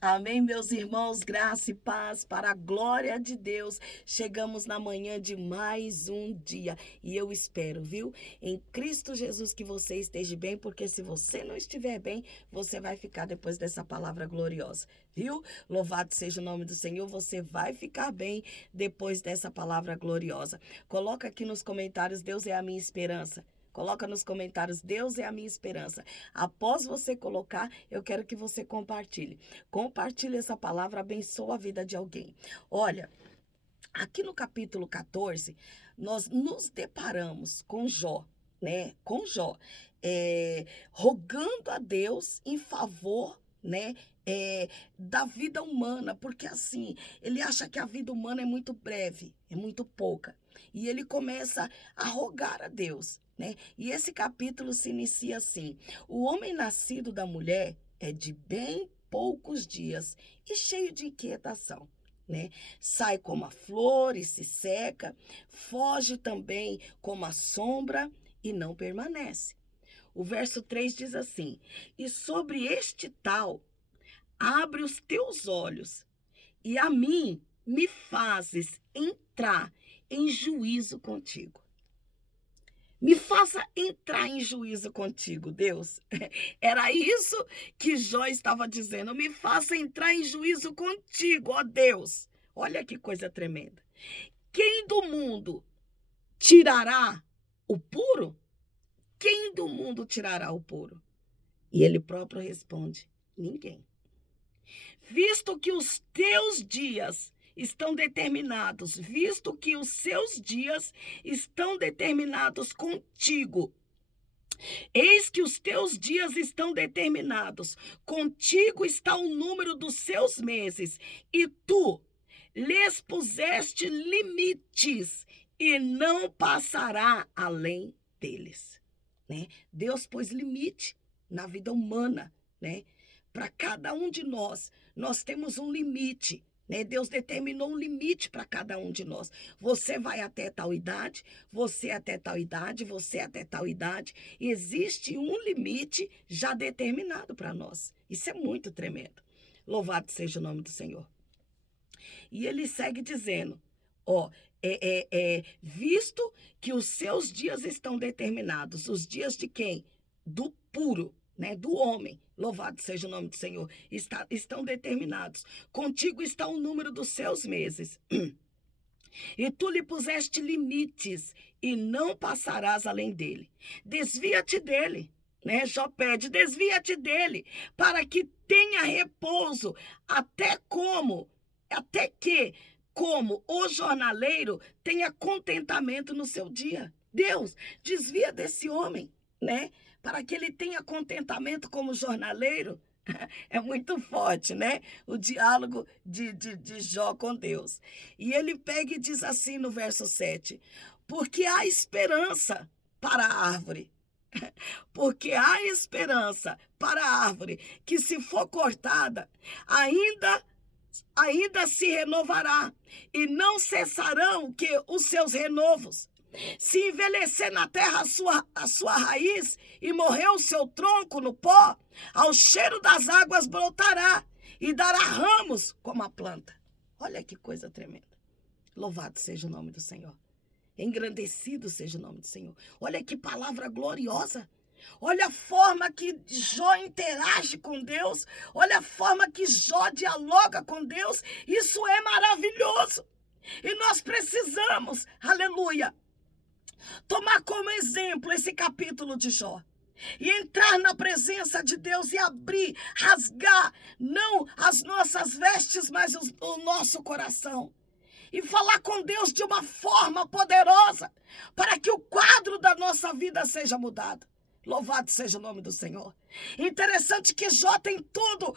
Amém, meus irmãos, graça e paz para a glória de Deus. Chegamos na manhã de mais um dia e eu espero, viu, em Cristo Jesus que você esteja bem, porque se você não estiver bem, você vai ficar depois dessa palavra gloriosa, viu? Louvado seja o nome do Senhor, você vai ficar bem depois dessa palavra gloriosa. Coloca aqui nos comentários, Deus é a minha esperança. Coloca nos comentários, Deus é a minha esperança. Após você colocar, eu quero que você compartilhe. Compartilhe essa palavra, abençoa a vida de alguém. Olha, aqui no capítulo 14, nós nos deparamos com Jó, né? Com Jó, rogando a Deus em favor, né? Da vida humana, porque assim, ele acha que a vida humana é muito breve, é muito pouca. E ele começa a rogar a Deus, né? E esse capítulo se inicia assim: o homem nascido da mulher é de bem poucos dias e cheio de inquietação, né? Sai como a flor e se seca, foge também como a sombra e não permanece. O verso 3 diz assim: e sobre este tal, abre os teus olhos, e a mim me fazes entrar em juízo contigo. Me faça entrar em juízo contigo, Deus. Era isso que Jó estava dizendo. Me faça entrar em juízo contigo, ó Deus. Olha que coisa tremenda. Quem do mundo tirará o puro? Quem do mundo tirará o puro? E ele próprio responde: ninguém. Visto que os teus dias estão determinados, visto que os seus dias estão determinados contigo. Eis que os teus dias estão determinados, contigo está o número dos seus meses, e tu lhes puseste limites, e não passará além deles, né? Deus pôs limite na vida humana, né? Para cada um de nós temos um limite, né? Deus determinou um limite para cada um de nós. Você vai até tal idade, você até tal idade, você até tal idade. Existe um limite já determinado para nós. Isso é muito tremendo. Louvado seja o nome do Senhor. E ele segue dizendo, ó, visto que os seus dias estão determinados, os dias de quem? Do puro, né? Do homem. Louvado seja o nome do Senhor. Estão determinados. Contigo está o número dos seus meses. E tu lhe puseste limites, e não passarás além dele. Desvia-te dele, né? Jó pede, desvia-te dele, para que tenha repouso, até que, como o jornaleiro, tenha contentamento no seu dia. Deus, desvia desse homem, né? Para que ele tenha contentamento como jornaleiro. É muito forte, né? O diálogo de Jó com Deus. E ele pega e diz assim no verso 7: porque há esperança para a árvore. Porque há esperança para a árvore, que se for cortada, ainda se renovará, e não cessarão que os seus renovos. Se envelhecer na terra a sua raiz e morrer o seu tronco no pó, ao cheiro das águas brotará e dará ramos como a planta. Olha que coisa tremenda. Louvado seja o nome do Senhor. Engrandecido seja o nome do Senhor. Olha que palavra gloriosa. Olha a forma que Jó interage com Deus. Olha a forma que Jó dialoga com Deus. Isso é maravilhoso. E nós precisamos, aleluia, tomar como exemplo esse capítulo de Jó. E entrar na presença de Deus e abrir, rasgar, não as nossas vestes, mas o nosso coração. E falar com Deus de uma forma poderosa, para que o quadro da nossa vida seja mudado. Louvado seja o nome do Senhor. Interessante que Jó tem todo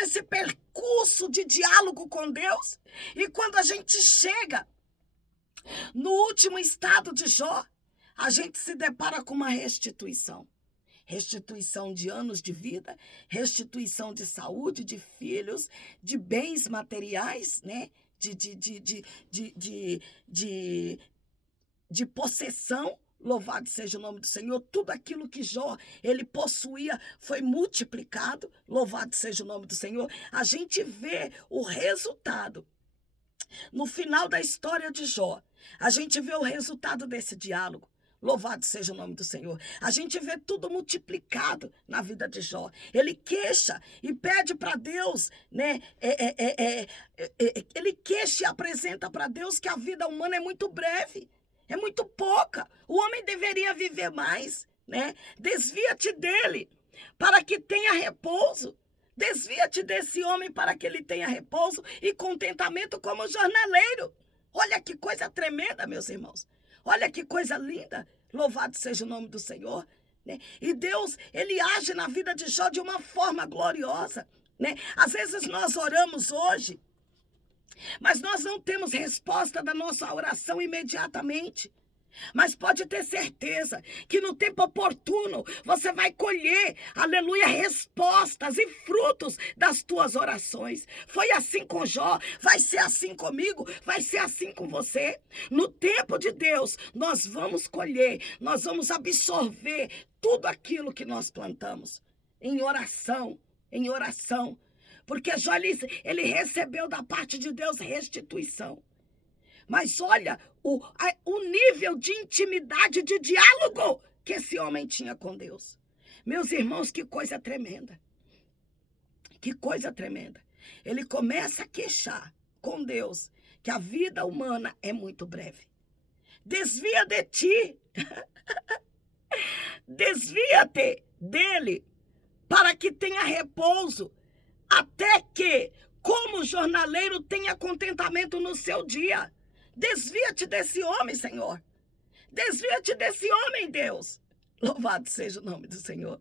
esse percurso de diálogo com Deus. E quando a gente chega no último estado de Jó, a gente se depara com uma restituição. Restituição de anos de vida, restituição de saúde, de filhos, de bens materiais, né? De possessão, Louvado seja o nome do Senhor. Tudo aquilo que Jó, ele possuía, foi multiplicado. Louvado seja o nome do Senhor. A gente vê o resultado. No final da história de Jó, a gente vê o resultado desse diálogo. Louvado seja o nome do Senhor. A gente vê tudo multiplicado na vida de Jó. Ele queixa e pede para Deus, né? Ele queixa e apresenta para Deus que a vida humana é muito breve, é muito pouca. O homem deveria viver mais, né? Desvia-te dele para que tenha repouso. Desvia-te desse homem para que ele tenha repouso e contentamento como jornaleiro. Olha que coisa tremenda, meus irmãos. Olha que coisa linda. Louvado seja o nome do Senhor, né? E Deus, ele age na vida de Jó de uma forma gloriosa, né? Às vezes nós oramos hoje, mas nós não temos resposta da nossa oração imediatamente. Mas pode ter certeza que no tempo oportuno você vai colher, aleluia, respostas e frutos das tuas orações. Foi assim com Jó, vai ser assim comigo, vai ser assim com você. No tempo de Deus, nós vamos colher, nós vamos absorver tudo aquilo que nós plantamos. Em oração, em oração. Porque Jó, ele recebeu da parte de Deus restituição. Mas olha o nível de intimidade, de diálogo que esse homem tinha com Deus. Meus irmãos, que coisa tremenda. Que coisa tremenda. Ele começa a queixar com Deus que a vida humana é muito breve. Desvia de ti. Desvia-te dele para que tenha repouso, até que, como jornaleiro, tenha contentamento no seu dia. Desvia-te desse homem, Senhor. Desvia-te desse homem, Deus. Louvado seja o nome do Senhor.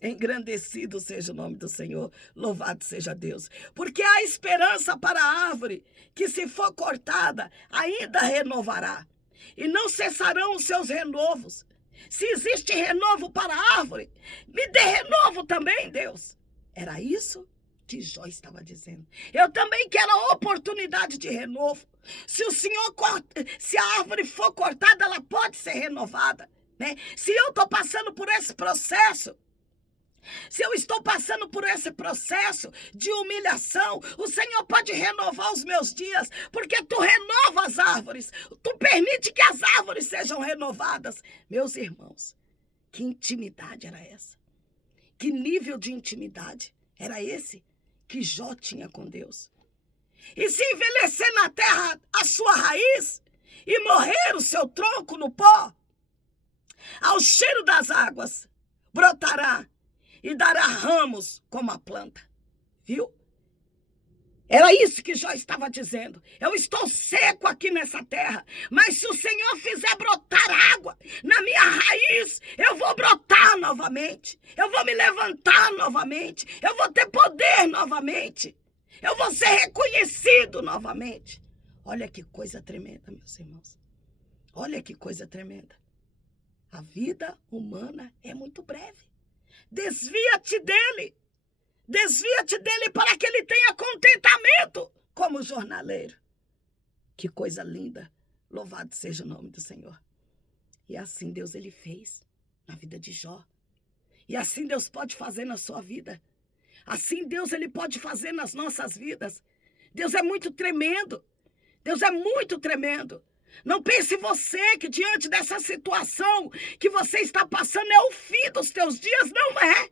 Engrandecido seja o nome do Senhor. Louvado seja Deus. Porque há esperança para a árvore, que se for cortada, ainda renovará. E não cessarão os seus renovos. Se existe renovo para a árvore, me dê renovo também, Deus. Era isso que Jó estava dizendo. Eu também quero a oportunidade de renovo. Se a árvore for cortada, ela pode ser renovada, né? Se eu estou passando por esse processo, se eu estou passando por esse processo de humilhação, o Senhor pode renovar os meus dias, porque tu renova as árvores, tu permite que as árvores sejam renovadas. Meus irmãos, que intimidade era essa? Que nível de intimidade era esse que Jó tinha com Deus? E se envelhecer na terra a sua raiz e morrer o seu tronco no pó, ao cheiro das águas brotará e dará ramos como a planta. Viu? Era isso que Jó estava dizendo. Eu estou seco aqui nessa terra, mas se o Senhor fizer brotar água na minha raiz, eu vou brotar novamente. Eu vou me levantar novamente. Eu vou ter poder novamente. Eu vou ser reconhecido novamente. Olha que coisa tremenda, meus irmãos. Olha que coisa tremenda. A vida humana é muito breve. Desvia-te dele. Desvia-te dele para que ele tenha contentamento como jornaleiro. Que coisa linda. Louvado seja o nome do Senhor. E assim Deus ele fez na vida de Jó. E assim Deus pode fazer na sua vida. Assim Deus ele pode fazer nas nossas vidas. Deus é muito tremendo. Deus é muito tremendo. Não pense você que diante dessa situação que você está passando é o fim dos teus dias. Não é.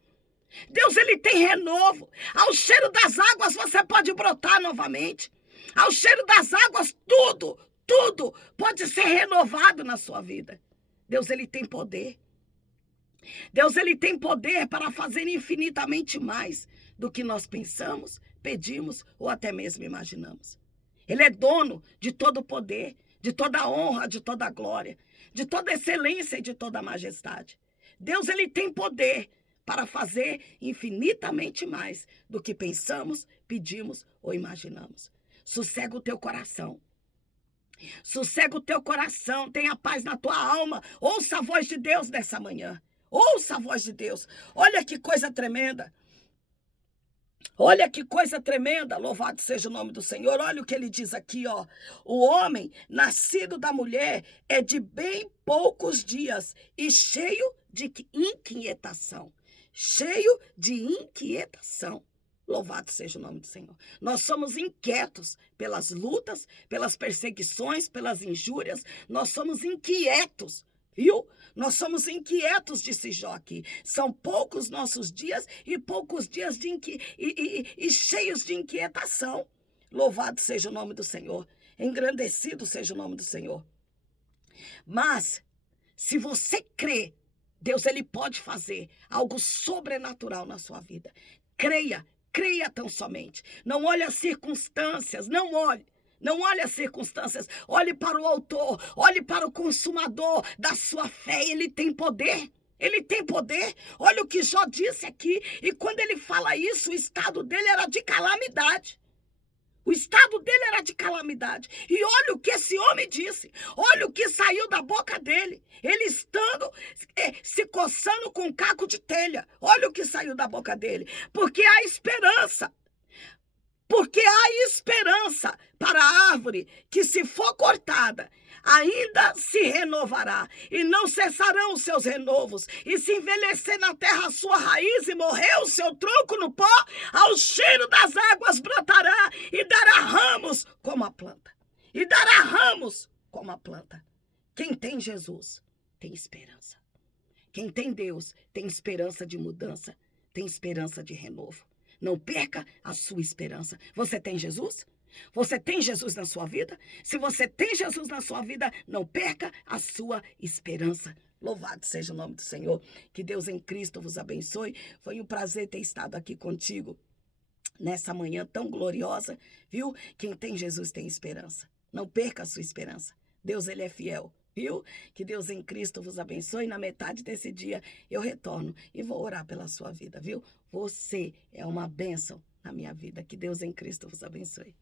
Deus ele tem renovo. Ao cheiro das águas você pode brotar novamente. Ao cheiro das águas tudo pode ser renovado na sua vida. Deus ele tem poder. Deus ele tem poder para fazer infinitamente mais do que nós pensamos, pedimos ou até mesmo imaginamos. Ele é dono de todo o poder, de toda a honra, de toda a glória, de toda a excelência e de toda a majestade. Deus ele tem poder para fazer infinitamente mais do que pensamos, pedimos ou imaginamos. Sossega o teu coração. Sossega o teu coração, tenha paz na tua alma. Ouça a voz de Deus nessa manhã. Ouça a voz de Deus. Olha que coisa tremenda. Olha que coisa tremenda, louvado seja o nome do Senhor. Olha o que ele diz aqui, ó. O homem nascido da mulher é de bem poucos dias e cheio de inquietação. Cheio de inquietação. Louvado seja o nome do Senhor. Nós somos inquietos pelas lutas, pelas perseguições, pelas injúrias. Nós somos inquietos, viu? Nós somos inquietos, disse Jó aqui. São poucos nossos dias e poucos dias e cheios de inquietação. Louvado seja o nome do Senhor. Engrandecido seja o nome do Senhor. Mas, se você crê, Deus ele pode fazer algo sobrenatural na sua vida. Creia, creia tão somente. Não olhe as circunstâncias, não olhe. Não olhe as circunstâncias, olhe para o autor, olhe para o consumador da sua fé, ele tem poder. Ele tem poder. Olha o que Jó disse aqui. E quando ele fala isso, o estado dele era de calamidade. O estado dele era de calamidade. E olha o que esse homem disse. Olha o que saiu da boca dele. Ele estando se coçando com um caco de telha. Olha o que saiu da boca dele. Porque há esperança. Porque há esperança para a árvore que, se for cortada, ainda se renovará, e não cessarão os seus renovos, e se envelhecer na terra a sua raiz e morrer o seu tronco no pó, ao cheiro das águas brotará e dará ramos como a planta. E dará ramos como a planta. Quem tem Jesus tem esperança. Quem tem Deus tem esperança de mudança, tem esperança de renovo. Não perca a sua esperança. Você tem Jesus? Você tem Jesus na sua vida? Se você tem Jesus na sua vida, não perca a sua esperança. Louvado seja o nome do Senhor. Que Deus em Cristo vos abençoe. Foi um prazer ter estado aqui contigo nessa manhã tão gloriosa, viu? Quem tem Jesus tem esperança. Não perca a sua esperança. Deus, ele é fiel. Viu? Que Deus em Cristo vos abençoe. Na metade desse dia eu retorno e vou orar pela sua vida, viu? Você é uma bênção na minha vida. Que Deus em Cristo vos abençoe.